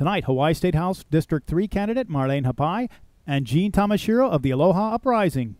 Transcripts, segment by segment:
Tonight, Hawaii State House District 3 candidate Marlene Hapai and Gene Tamashiro of the Aloha Uprising.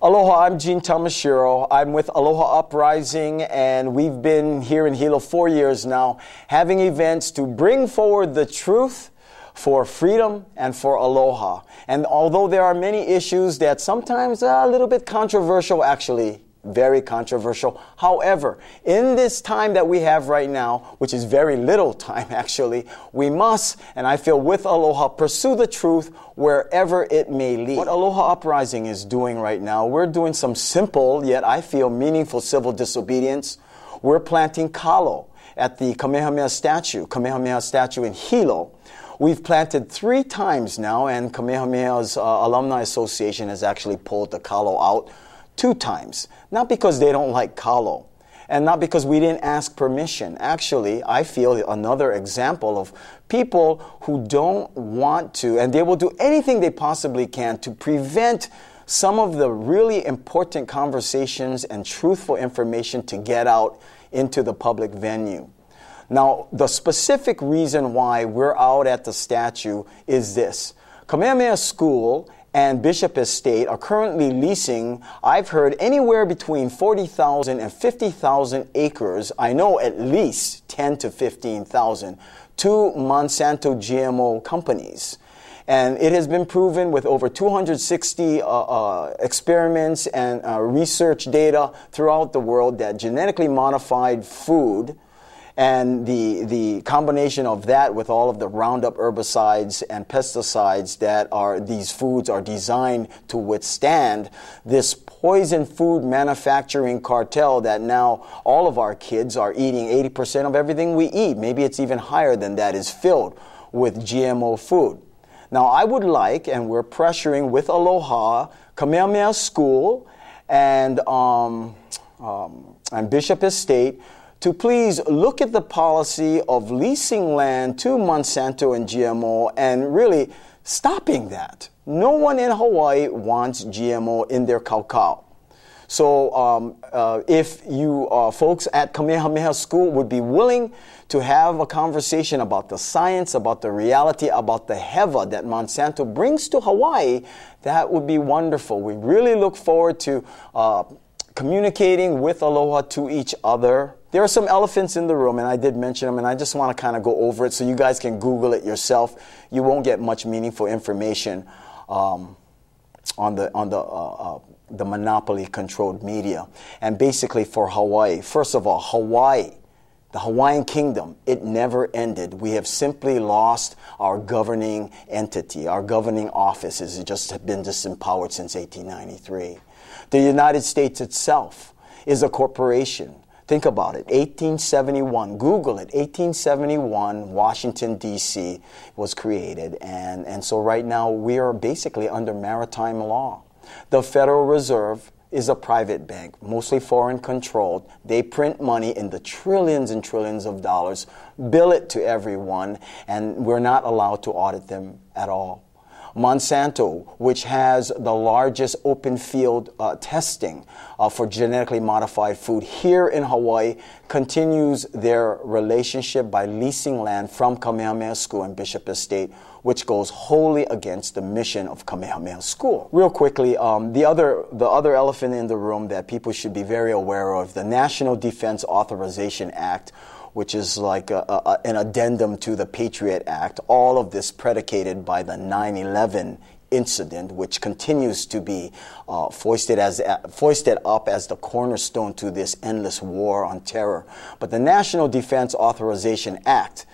Aloha, I'm Gene Tamashiro. I'm with Aloha Uprising, and we've been here in Hilo 4 years now, having events to bring forward the truth for freedom and for aloha. And although there are many issues that sometimes are a little bit controversial, actually very controversial. However, in this time that we have right now, which is very little time actually, we must, and I feel with Aloha, pursue the truth wherever it may lead. What Aloha Uprising is doing right now, we're doing some simple, yet I feel meaningful civil disobedience. We're planting kalo at the Kamehameha statue in Hilo. We've planted 3 times now, and Kamehameha's Alumni Association has actually pulled the kalo out 2 times. Not because they don't like kalo, and not because we didn't ask permission. Actually, I feel another example of people who don't want to, and they will do anything they possibly can to prevent some of the really important conversations and truthful information to get out into the public venue. Now, the specific reason why we're out at the statue is this. Kamehameha School and Bishop Estate are currently leasing, I've heard, anywhere between 40,000 and 50,000 acres, I know at least 10 to 15,000, to Monsanto GMO companies. And it has been proven with over 260 experiments and research data throughout the world that genetically modified food and the combination of that with all of the Roundup herbicides and pesticides that these foods are designed to withstand this poison food manufacturing cartel that now all of our kids are eating. 80% of everything we eat, maybe it's even higher than that, is filled with GMO food. Now I would like, and we're pressuring with Aloha, Kamehameha School and Bishop Estate to please look at the policy of leasing land to Monsanto and GMO and really stopping that. No one in Hawaii wants GMO in their cacao. So if you folks at Kamehameha School would be willing to have a conversation about the science, about the reality, about the heva that Monsanto brings to Hawaii, that would be wonderful. We really look forward to communicating with Aloha to each other. There are some elephants in the room, and I did mention them, and I just want to kind of go over it so you guys can Google it yourself. You won't get much meaningful information on the monopoly-controlled media. And basically for Hawaii, first of all, Hawaii, the Hawaiian Kingdom, it never ended. We have simply lost our governing entity. Our governing office has just been disempowered since 1893. The United States itself is a corporation. Think about it, 1871, Google it, 1871, Washington, D.C. was created. And so right now we are basically under maritime law. The Federal Reserve is a private bank, mostly foreign controlled. They print money in the trillions and trillions of dollars, bill it to everyone, and we're not allowed to audit them at all. Monsanto, which has the largest open field testing for genetically modified food here in Hawaii, continues their relationship by leasing land from Kamehameha School and Bishop Estate, which goes wholly against the mission of Kamehameha School. Real quickly, the other elephant in the room that people should be very aware of, the National Defense Authorization Act, which is like an addendum to the Patriot Act, all of this predicated by the 9/11 incident, which continues to be foisted up as the cornerstone to this endless war on terror. But the National Defense Authorization Act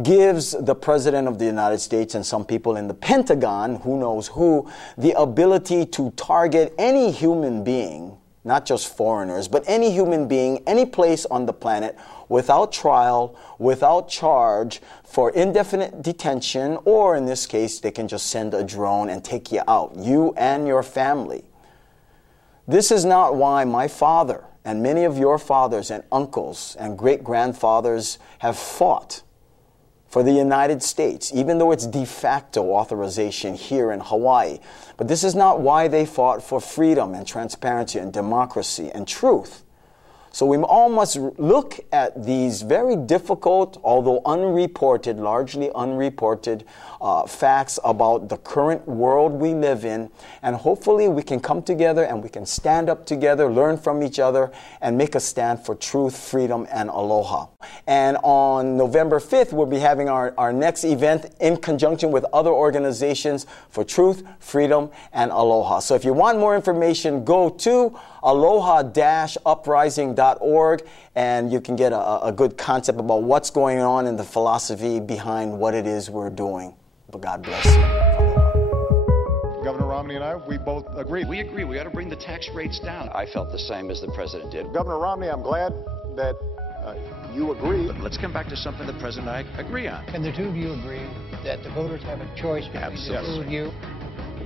gives the President of the United States and some people in the Pentagon, who knows who, the ability to target any human being, not just foreigners, but any human being, any place on the planet, without trial, without charge, for indefinite detention, or in this case, they can just send a drone and take you out, you and your family. This is not why my father and many of your fathers and uncles and great-grandfathers have fought for the United States, even though it's de facto authorization here in Hawaii. But this is not why they fought for freedom and transparency and democracy and truth. So we all must look at these very difficult, although unreported, largely unreported facts about the current world we live in, and hopefully we can come together and we can stand up together, learn from each other, and make a stand for truth, freedom, and aloha. And on November 5th, we'll be having our next event in conjunction with other organizations for truth, freedom, and aloha. So if you want more information, go to aloha-uprising.org, and you can get a good concept about what's going on and the philosophy behind what it is we're doing. But God bless you. Governor Romney and I, we both agree. We agree. We ought to bring the tax rates down. I felt the same as the president did. Governor Romney, I'm glad that you agree. But let's come back to something the president and I agree on. And the two of you agree that the voters have a choice between the two of you.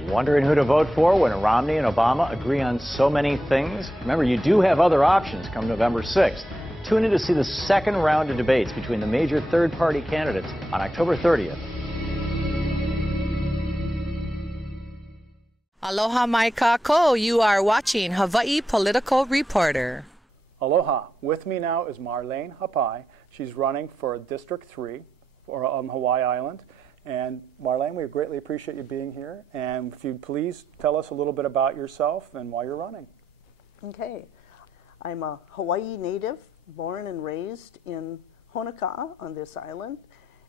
Wondering who to vote for when Romney and Obama agree on so many things? Remember, you do have other options come November 6th. Tune in to see the second round of debates between the major third-party candidates on October 30th. Aloha mai kako. You are watching Hawaii Political Reporter. Aloha. With me now is Marlene Hapai. She's running for District 3 on Hawaii Island. And Marlene, we greatly appreciate you being here. And if you'd please tell us a little bit about yourself and why you're running. Okay. I'm a Hawaii native, born and raised in Honoka'a on this island,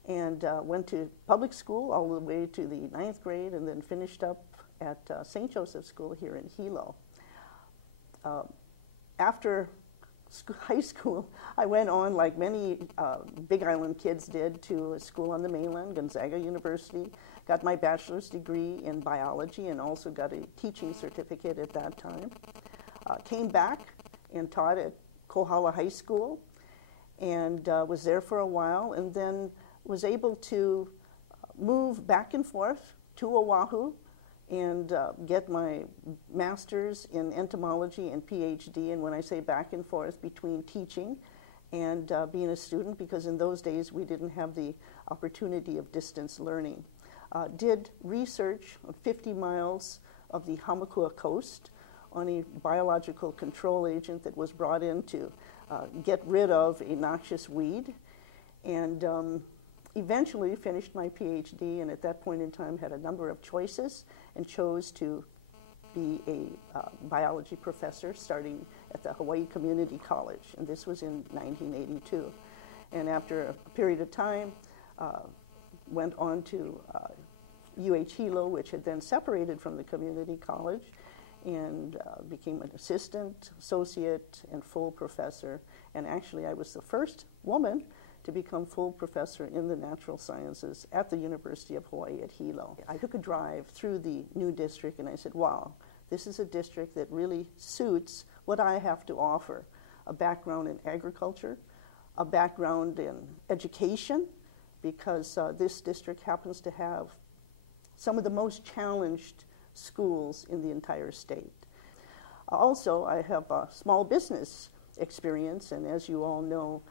and went to public school all the way to the 9th grade and then finished up at St. Joseph's School here in Hilo. After high school, I went on, like many Big Island kids did, to a school on the mainland, Gonzaga University, got my bachelor's degree in biology and also got a teaching certificate at that time. Came back and taught at Kohala High School and was there for a while, and then was able to move back and forth to Oahu and get my master's in entomology and PhD. And when I say back and forth, between teaching and being a student, because in those days we didn't have the opportunity of distance learning. Did research on 50 miles of the Hamakua coast on a biological control agent that was brought in to get rid of a noxious weed, and eventually finished my PhD, and at that point in time had a number of choices and chose to be a biology professor starting at the Hawaii Community College, and this was in 1982. And after a period of time, went on to UH Hilo, which had then separated from the community college, and became an assistant, associate, and full professor. And actually I was the first woman to become full professor in the natural sciences at the University of Hawaii at Hilo. I took a drive through the new district and I said, wow, this is a district that really suits what I have to offer. A background in agriculture, a background in education, because this district happens to have some of the most challenged schools in the entire state. Also, I have a small business experience, and as you all know,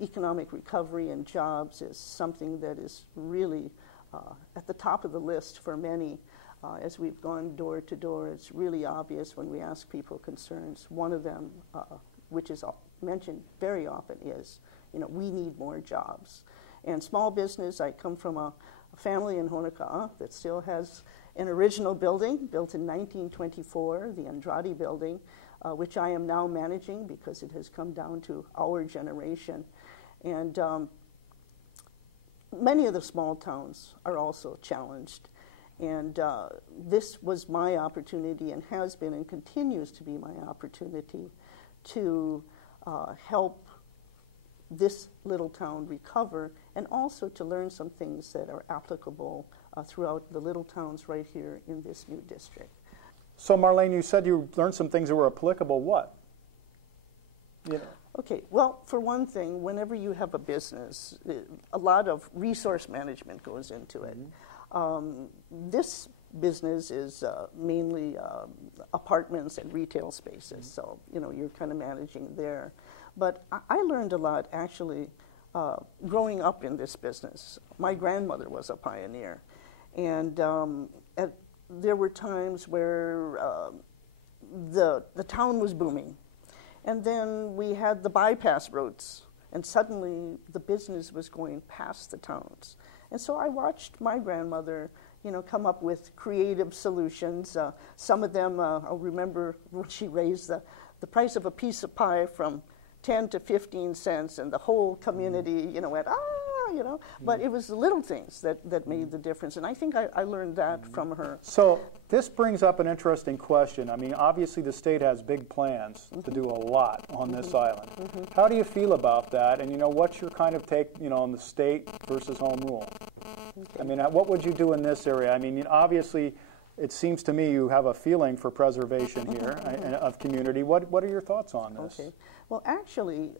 economic recovery and jobs is something that is really at the top of the list for many. As we've gone door to door, it's really obvious when we ask people concerns. One of them, which is mentioned very often, is, we need more jobs. And small business, I come from a family in Honoka'a that still has an original building built in 1924, the Andrade building, which I am now managing because it has come down to our generation. And many of the small towns are also challenged. And this was my opportunity, and has been and continues to be my opportunity, to help this little town recover, and also to learn some things that are applicable throughout the little towns right here in this new district. So Marlene, you said you learned some things that were applicable. What? Okay, well, for one thing, whenever you have a business, a lot of resource management goes into it. This business is mainly apartments and retail spaces, so you're kind of managing there. But I learned a lot, actually, growing up in this business. My grandmother was a pioneer, and there were times where the town was booming, And then we had the bypass roads, and suddenly the business was going past the towns. And so I watched my grandmother, come up with creative solutions. Some of them, I'll remember when she raised the price of a piece of pie from 10 to 15 cents, and the whole community, went, but it was the little things that made the difference. And I think I learned that from her. So this brings up an interesting question. I mean, obviously the state has big plans to do a lot on this island. How do you feel about that? And, what's your kind of take, on the state versus home rule? Okay. I mean, what would you do in this area? I mean, obviously, it seems to me you have a feeling for preservation here of community. What are your thoughts on this? Okay. Well, actually,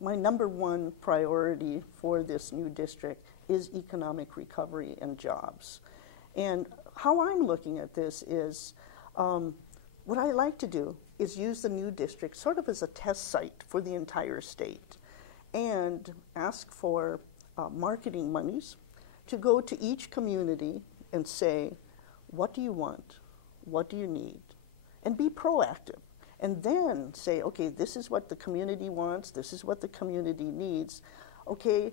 my number one priority for this new district is economic recovery and jobs. And how I'm looking at this is, what I like to do is use the new district sort of as a test site for the entire state, and ask for marketing monies to go to each community and say, what do you want? What do you need? And be proactive. And then say, okay, this is what the community wants, this is what the community needs. Okay,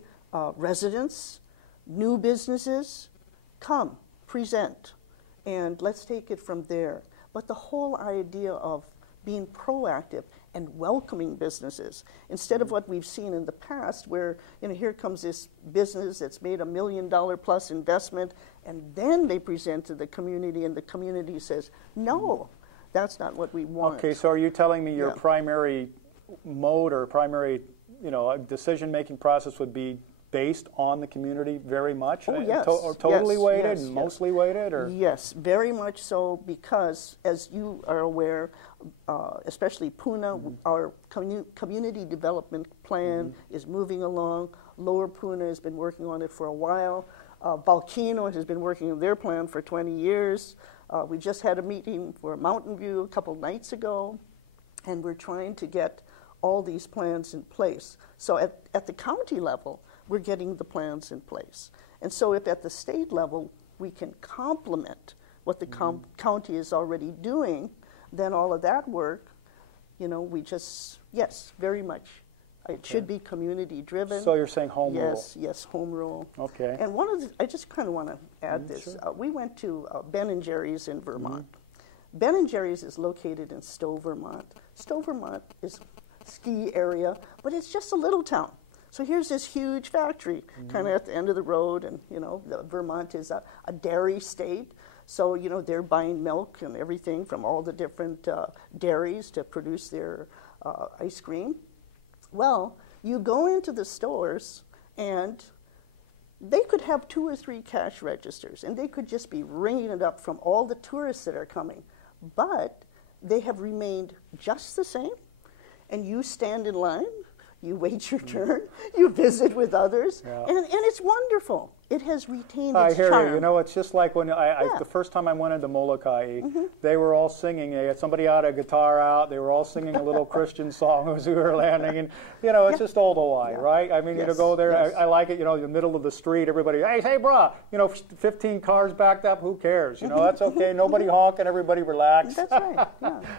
residents, new businesses, come, present, and let's take it from there. But the whole idea of being proactive and welcoming businesses, instead of what we've seen in the past where, here comes this business that's made $1 million plus investment, and then they present to the community, and the community says, no, that's not what we want. Okay, so are you telling me your primary mode or primary, decision-making process would be based on the community very much? Oh, yes. Totally weighted yes, and mostly weighted? Or? Yes, very much so, because as you are aware, especially Puna, our community development plan is moving along. Lower Puna has been working on it for a while. Volcano has been working on their plan for 20 years. We just had a meeting for Mountain View a couple nights ago, and we're trying to get all these plans in place. So at the county level, we're getting the plans in place. And so if at the state level we can complement what the county is already doing, then all of that work, we just, yes, very much. It should be community driven. So you're saying home rule? Yes, home rule. Okay. And I just kind of want to add this. Sure. We went to Ben & Jerry's in Vermont. Ben & Jerry's is located in Stowe, Vermont. Stowe, Vermont is a ski area, but it's just a little town. So here's this huge factory kind of at the end of the road, and Vermont is a dairy state. So they're buying milk and everything from all the different dairies to produce their ice cream. Well, you go into the stores, and they could have 2 or 3 cash registers, and they could just be ringing it up from all the tourists that are coming. But they have remained just the same, and you stand in line, you wait your turn, you visit with others, and it's wonderful. It has retained its charm. I hear you. It's just like when the first time I went into Molokai, they were all singing. They had somebody had a guitar out. They were all singing a little Christian song as we were landing. And, it's just all the way, right? I mean, go there. I like it, in the middle of the street, everybody, hey, brah, 15 cars backed up, who cares? That's okay. Nobody honking, everybody relax. That's right,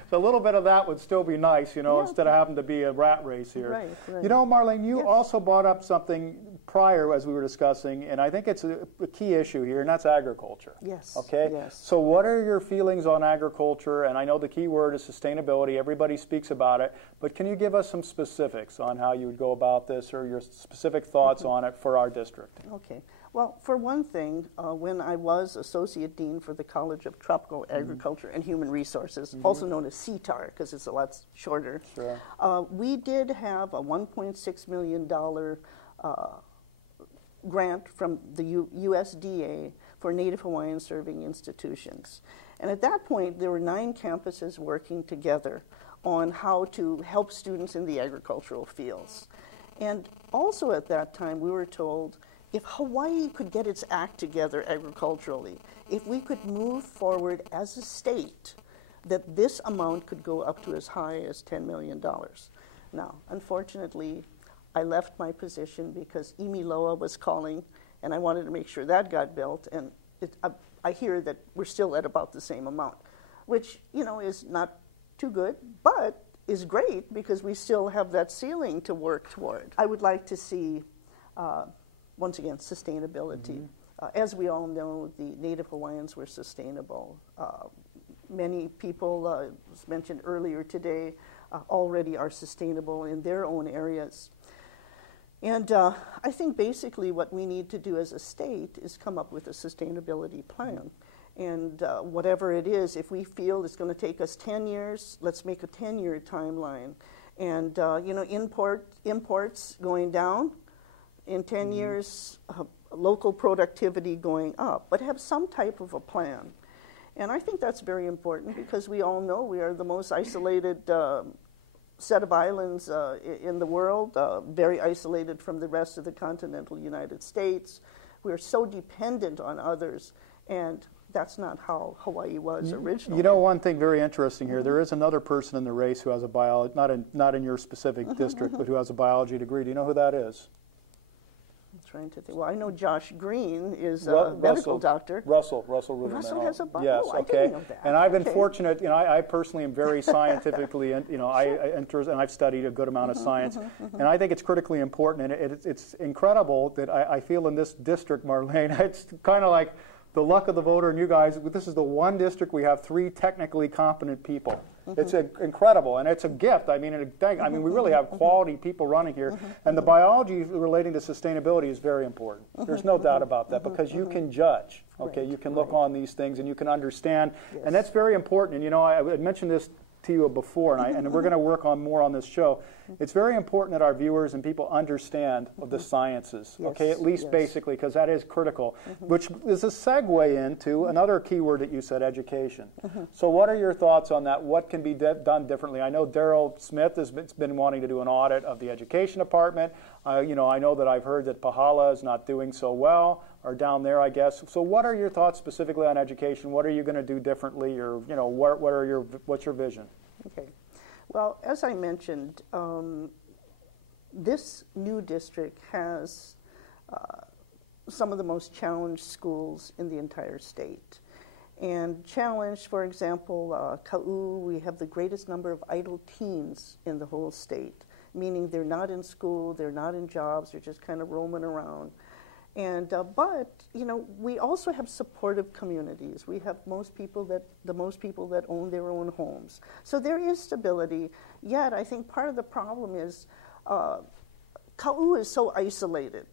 So a little bit of that would still be nice, instead of having to be a rat race here. Right. Marlene, you also brought up something prior as we were discussing, and I think it's a key issue here, and that's agriculture. Yes. Okay? Yes. So what are your feelings on agriculture? And I know the key word is sustainability. Everybody speaks about it. But can you give us some specifics on how you would go about this, or your specific thoughts on it for our district? Okay. Well, for one thing, when I was Associate Dean for the College of Tropical Agriculture and Human Resources, also known as CTAR because it's a lot shorter, we did have a $1.6 million grant from the USDA for Native Hawaiian serving institutions. And at that point, there were 9 campuses working together on how to help students in the agricultural fields. And also at that time, we were told if Hawaii could get its act together agriculturally, if we could move forward as a state, that this amount could go up to as high as $10 million. Now, unfortunately, I left my position because Imiloa was calling, and I wanted to make sure that got built, and I hear that we're still at about the same amount, which, is not too good, but is great because we still have that ceiling to work toward. I would like to see, once again, sustainability. As we all know, the Native Hawaiians were sustainable. Many people, as mentioned earlier today, already are sustainable in their own areas. And I think basically what we need to do as a state is come up with a sustainability plan. And whatever it is, if we feel it's going to take us 10 years, let's make a 10-year timeline. And, you know, imports going down in 10 years, local productivity going up, but have some type of a plan. And I think that's very important because we all know we are the most isolated set of islands in the world, very isolated from the rest of the continental United States. We are so dependent on others, and that's not how Hawaii was originally. You know, one thing very interesting here, there is another person in the race who has a biology, not in your specific district, but who has a biology degree. Do you know who that is? I'm trying to think. Well, I know Josh Green is a medical doctor. Russell Ruderman. Russell has a biology. Yes, I didn't know that. And I've been fortunate. You know, I personally am very scientifically, you know, and I've studied a good amount of science, and I think it's critically important. And it's incredible that I feel in this district, Marlene, it's kind of like the luck of the voter and you guys. This is the one district we have 3 technically competent people. It's incredible, and it's a gift. I mean, we really have quality people running here, and the biology relating to sustainability is very important. There's no doubt about that because you can judge. Okay, you can look on these things and you can understand, and that's very important. And you know, I had mentioned this to you before, and we're going to work on more on this show. It's very important that our viewers and people understand of the sciences, okay, at least basically, because that is critical, which is a segue into another key word that you said, education. So what are your thoughts on that? What can be done differently? I know Daryl Smith has been wanting to do an audit of the education department. You know, I know that I've heard that Pahala is not doing so well, or down there, I guess. So what are your thoughts specifically on education? What are you going to do differently, or, you know, what's your vision? Okay. Well, as I mentioned, this new district has some of the most challenged schools in the entire state. And challenged, for example, Ka'u, we have the greatest number of idle teens in the whole state, meaning they're not in school, they're not in jobs, they're just kind of roaming around. And but you know, we also have supportive communities. We have the most people that own their own homes. So there is stability. Yet I think part of the problem is Ka'u is so isolated,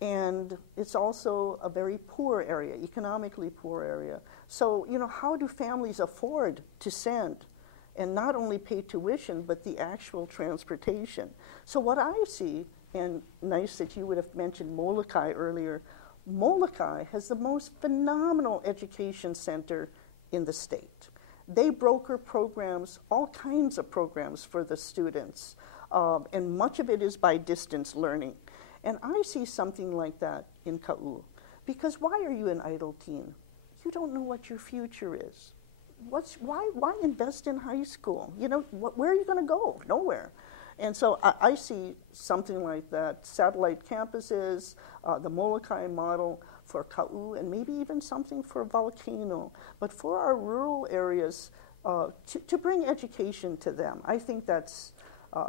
and it's also a very poor area, economically poor area. So you know, how do families afford to send and not only pay tuition but the actual transportation? So what I see. And nice that you would have mentioned Molokai earlier. Molokai has the most phenomenal education center in the state. They broker programs, all kinds of programs for the students, and much of it is by distance learning. And I see something like that in Ka'u. Because why are you an idle teen? You don't know what your future is. Why invest in high school? You know, where are you going to go? Nowhere. And so I see something like that, satellite campuses, the Molokai model for Ka'u, and maybe even something for Volcano. But for our rural areas, to bring education to them, I think that's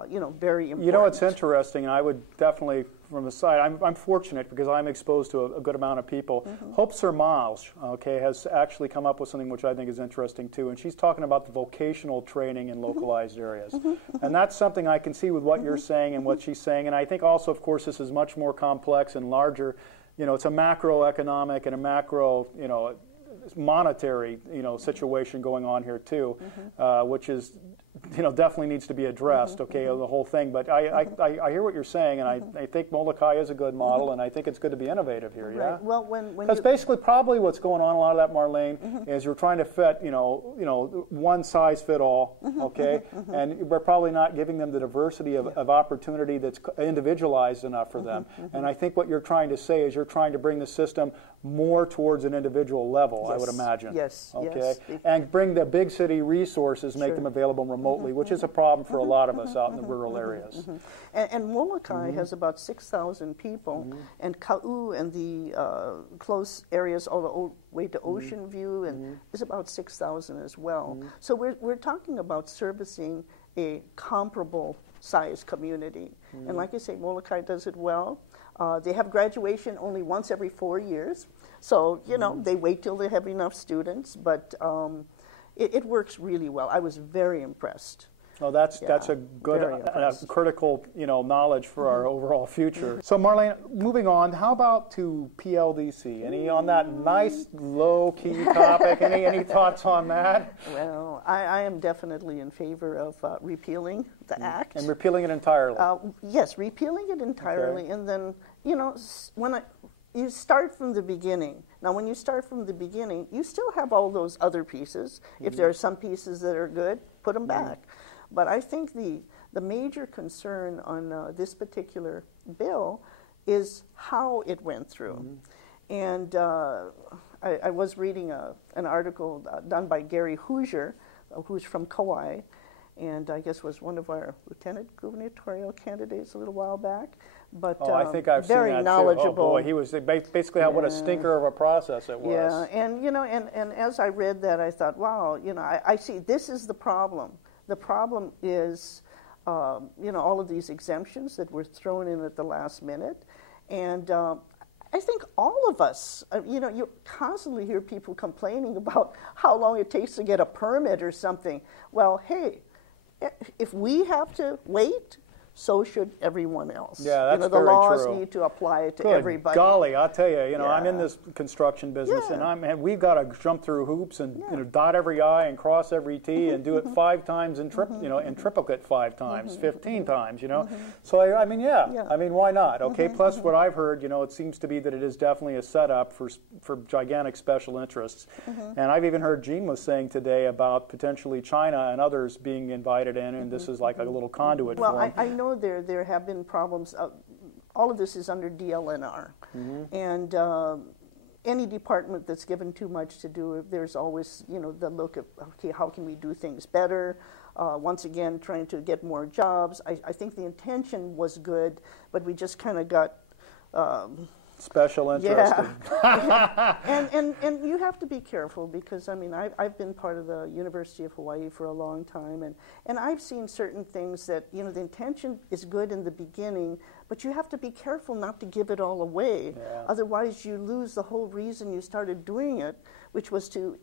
you know, very important. You know, it's interesting, and I would definitely, from the side, I'm fortunate because I'm exposed to a good amount of people. Hope Sermaj, okay, has actually come up with something which I think is interesting too, and she's talking about the vocational training in localized areas. And that's something I can see with what you're saying and what she's saying, and I think also, of course, this is much more complex and larger. You know, it's a macroeconomic and a macro, you know, monetary, you know, situation going on here too, which is, you know, definitely needs to be addressed, okay, the whole thing. But I hear what you're saying, and I think Molokai is a good model, and I think it's good to be innovative here, yeah? Well, because basically probably what's going on, a lot of that, Marlene, is you're trying to fit, you know, one size fit all, okay, and we're probably not giving them the diversity of opportunity that's individualized enough for them. And I think what you're trying to say is you're trying to bring the system more towards an individual level, I would imagine. Yes. Okay, and bring the big city resources, make them available remote remotely, which is a problem for a lot of us out in the rural areas. And Molokai has about 6,000 people, and Ka'u and the close areas all the way to Ocean View and is about 6,000 as well. So we're talking about servicing a comparable size community. And like I say, Molokai does it well. They have graduation only once every 4 years. So, you know, they wait till they have enough students, but it works really well. I was very impressed. Oh, that's a good, critical, knowledge for our overall future. So, Marlene, moving on, how about to PLDC? Any on that nice, low-key topic? Any thoughts on that? Well, I am definitely in favor of repealing the act. And repealing it entirely? Yes, repealing it entirely, and then, you start from the beginning. Now, when you start from the beginning, you still have all those other pieces. If there are some pieces that are good, put them back. But I think the major concern on this particular bill is how it went through. And I was reading an article done by Gary Hoosier, who's from Kauai, and I guess was one of our lieutenant gubernatorial candidates a little while back. But I think I've very seen that knowledgeable. Too. Oh boy, he was basically what a stinker of a process it was. Yeah, and as I read that, I thought, wow, I see this is the problem. The problem is, all of these exemptions that were thrown in at the last minute, and I think all of us, you constantly hear people complaining about how long it takes to get a permit or something. Well, hey, if we have to wait, so should everyone else. Yeah, that's the very laws true. need to apply it to Good everybody. Golly, I'll tell you, I'm in this construction business, and we've got to jump through hoops and dot every I and cross every T and do it 5 times in triplicate 5 times, 15 times, So I mean, why not? Okay. Plus, what I've heard, it seems to be that it is definitely a setup for gigantic special interests, and I've even heard Gene was saying today about potentially China and others being invited in, and this is like a little conduit for them. Well, I know there have been problems. All of this is under DLNR, and any department that's given too much to do, there's always the look at how can we do things better. Once again, trying to get more jobs. I think the intention was good, but we just kind of got special interest. Yeah. and you have to be careful because, I've been part of the University of Hawaii for a long time, and I've seen certain things that, the intention is good in the beginning, but you have to be careful not to give it all away. Yeah. Otherwise, you lose the whole reason you started doing it, which was to,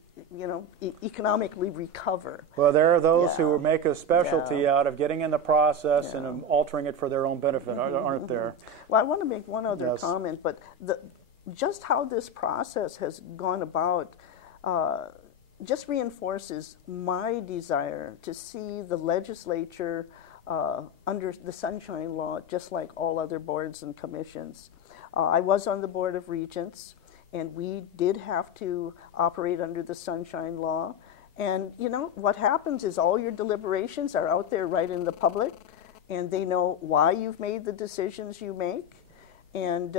economically recover. Well, there are those who make a specialty out of getting in the process and altering it for their own benefit, aren't there? Well, I want to make one other comment, but just how this process has gone about just reinforces my desire to see the legislature under the Sunshine Law, just like all other boards and commissions. I was on the Board of Regents, and we did have to operate under the Sunshine Law. And what happens is all your deliberations are out there right in the public, and they know why you've made the decisions you make. And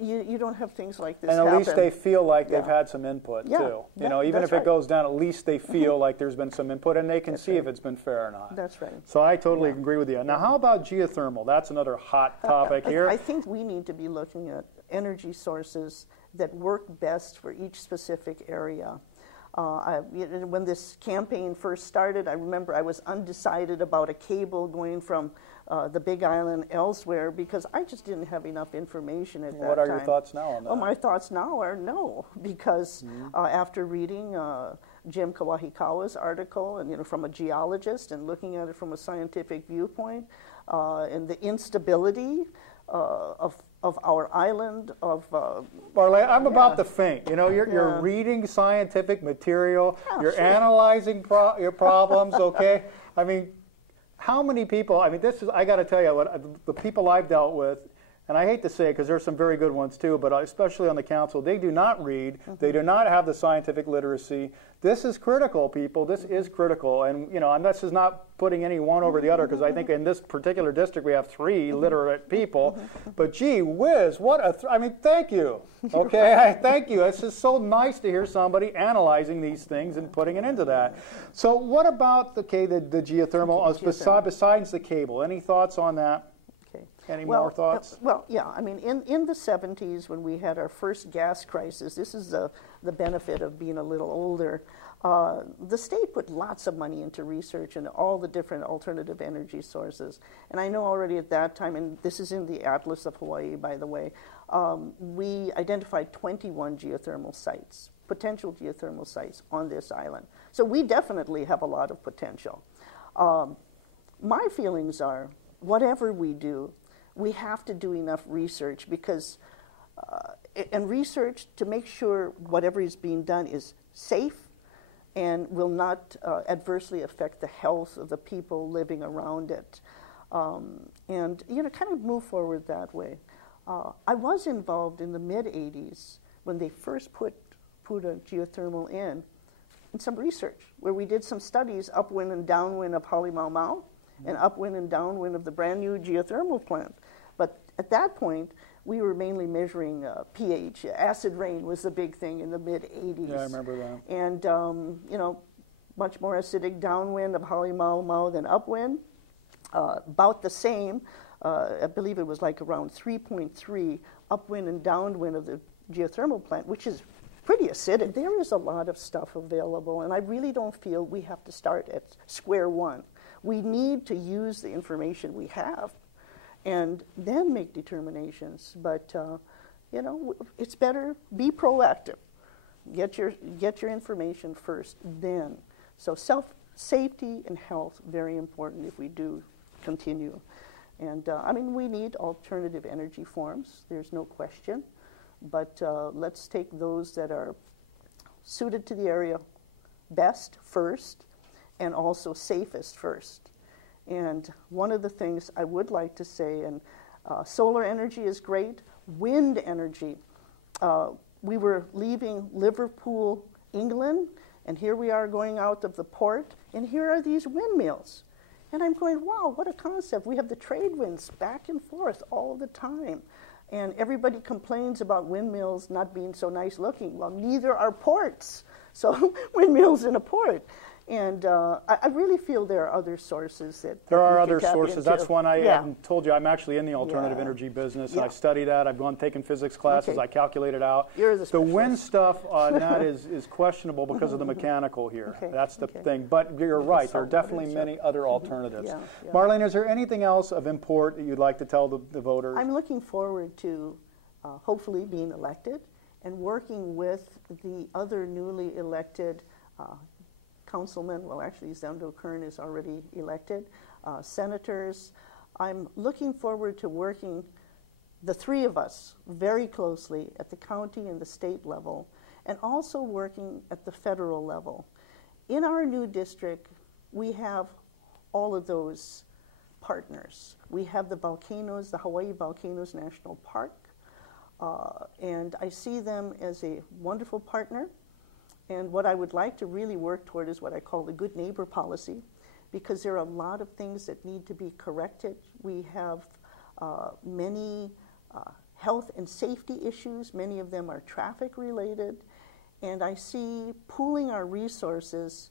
you don't have things like this happen. And at least they feel like they've had some input, too. Even if it goes down, at least they feel like there's been some input, and they can see if it's been fair or not. That's right. So I totally agree with you. Now, how about geothermal? That's another hot topic here. I think we need to be looking at energy sources that work best for each specific area. When this campaign first started, I remember I was undecided about a cable going from the Big Island elsewhere because I just didn't have enough information at that time. What are your thoughts now on that? Oh, my thoughts now are no, because after reading Jim Kawahikawa's article, and from a geologist, and looking at it from a scientific viewpoint, and the instability of our island, Marlene, I'm about to faint. You're reading scientific material. You're analyzing your problems. Okay, how many people? This is. I got to tell you, the people I've dealt with, and I hate to say it because there's some very good ones too, but especially on the council, they do not read, they do not have the scientific literacy. This is critical, people. This is critical, and and this is not putting any one over the other, because I think in this particular district we have 3 literate people. But gee whiz, what I mean, thank you. Okay, thank you. It's just so nice to hear somebody analyzing these things and putting it into that. So, what about the geothermal? Besides the cable, any thoughts on that? Okay. Any more thoughts? Well, yeah. I mean, in the 70s, when we had our first gas crisis, this is the benefit of being a little older. The state put lots of money into research and all the different alternative energy sources. And I know already at that time, and this is in the Atlas of Hawaii, by the way, we identified 21 geothermal sites, potential geothermal sites on this island. So we definitely have a lot of potential. My feelings are, whatever we do, we have to do enough research and research to make sure whatever is being done is safe and will not adversely affect the health of the people living around it. And kind of move forward that way. I was involved in the mid-'80s when they first put a geothermal in some research, where we did some studies upwind and downwind of Halimau and upwind and downwind of the brand new geothermal plant. But at that point, we were mainly measuring pH. Acid rain was the big thing in the mid-'80s. Yeah, I remember that. And, much more acidic downwind of Halimau than upwind. About the same, I believe it was like around 3.3 upwind and downwind of the geothermal plant, which is pretty acidic. There is a lot of stuff available, and I really don't feel we have to start at square one. We need to use the information we have and then make determinations. But, it's better, be proactive. Get your information first, then. So safety and health, very important if we do continue. And, we need alternative energy forms. There's no question. But let's take those that are suited to the area best first and also safest first. And one of the things I would like to say, and solar energy is great, wind energy. We were leaving Liverpool, England, and here we are going out of the port, and here are these windmills. And I'm going, wow, what a concept. We have the trade winds back and forth all the time. And everybody complains about windmills not being so nice looking. Well, neither are ports. So windmills in a port. And I really feel there are other sources that there are other sources. Into. That's one I told you. I'm actually in the alternative energy business. I study that. I've taken physics classes. I calculate it out. You're the wind stuff on that is questionable because of the mechanical here. That's the thing. But you're right. There are definitely many other alternatives. Marlene, is there anything else of import that you'd like to tell the voters? I'm looking forward to hopefully being elected and working with the other newly elected councilmen. Well, actually, Zendo Kern is already elected. Senators. I'm looking forward to working, the 3 of us, very closely at the county and the state level, and also working at the federal level. In our new district, we have all of those partners. We have the volcanoes, the Hawaii Volcanoes National Park, and I see them as a wonderful partner. And what I would like to really work toward is what I call the good neighbor policy, because there are a lot of things that need to be corrected. We have many health and safety issues. Many of them are traffic related. And I see pooling our resources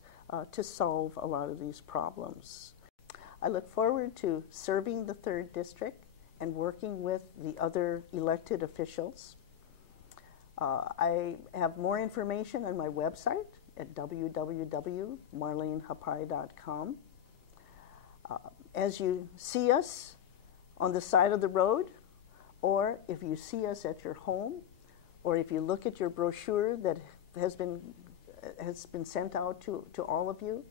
to solve a lot of these problems. I look forward to serving the 3rd District and working with the other elected officials. I have more information on my website at www.marlenehapai.com. As you see us on the side of the road, or if you see us at your home, or if you look at your brochure that has been sent out to all of you,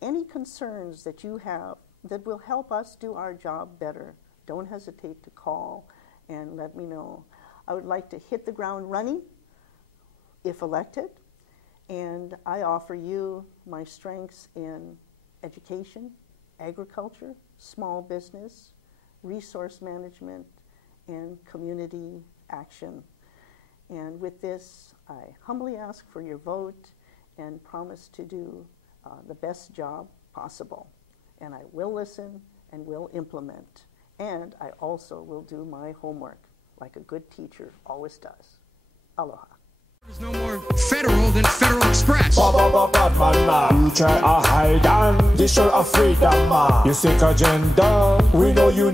any concerns that you have that will help us do our job better, don't hesitate to call and let me know. I would like to hit the ground running if elected, and I offer you my strengths in education, agriculture, small business, resource management, and community action. And with this, I humbly ask for your vote and promise to do the best job possible. And I will listen and will implement. And I also will do my homework, like a good teacher always does. Aloha. There's no more federal than Federal Express. You try a hide and destroy a freedom. You seek agenda. We know you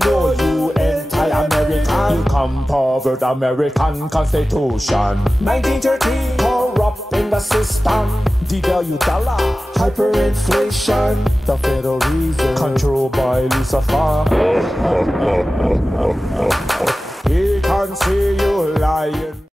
anti-American. You come forward American Constitution. 1913, corrupt in the system. Devalue dollar, hyperinflation. The Federal Reserve, controlled by Lucifer. He can see you lying.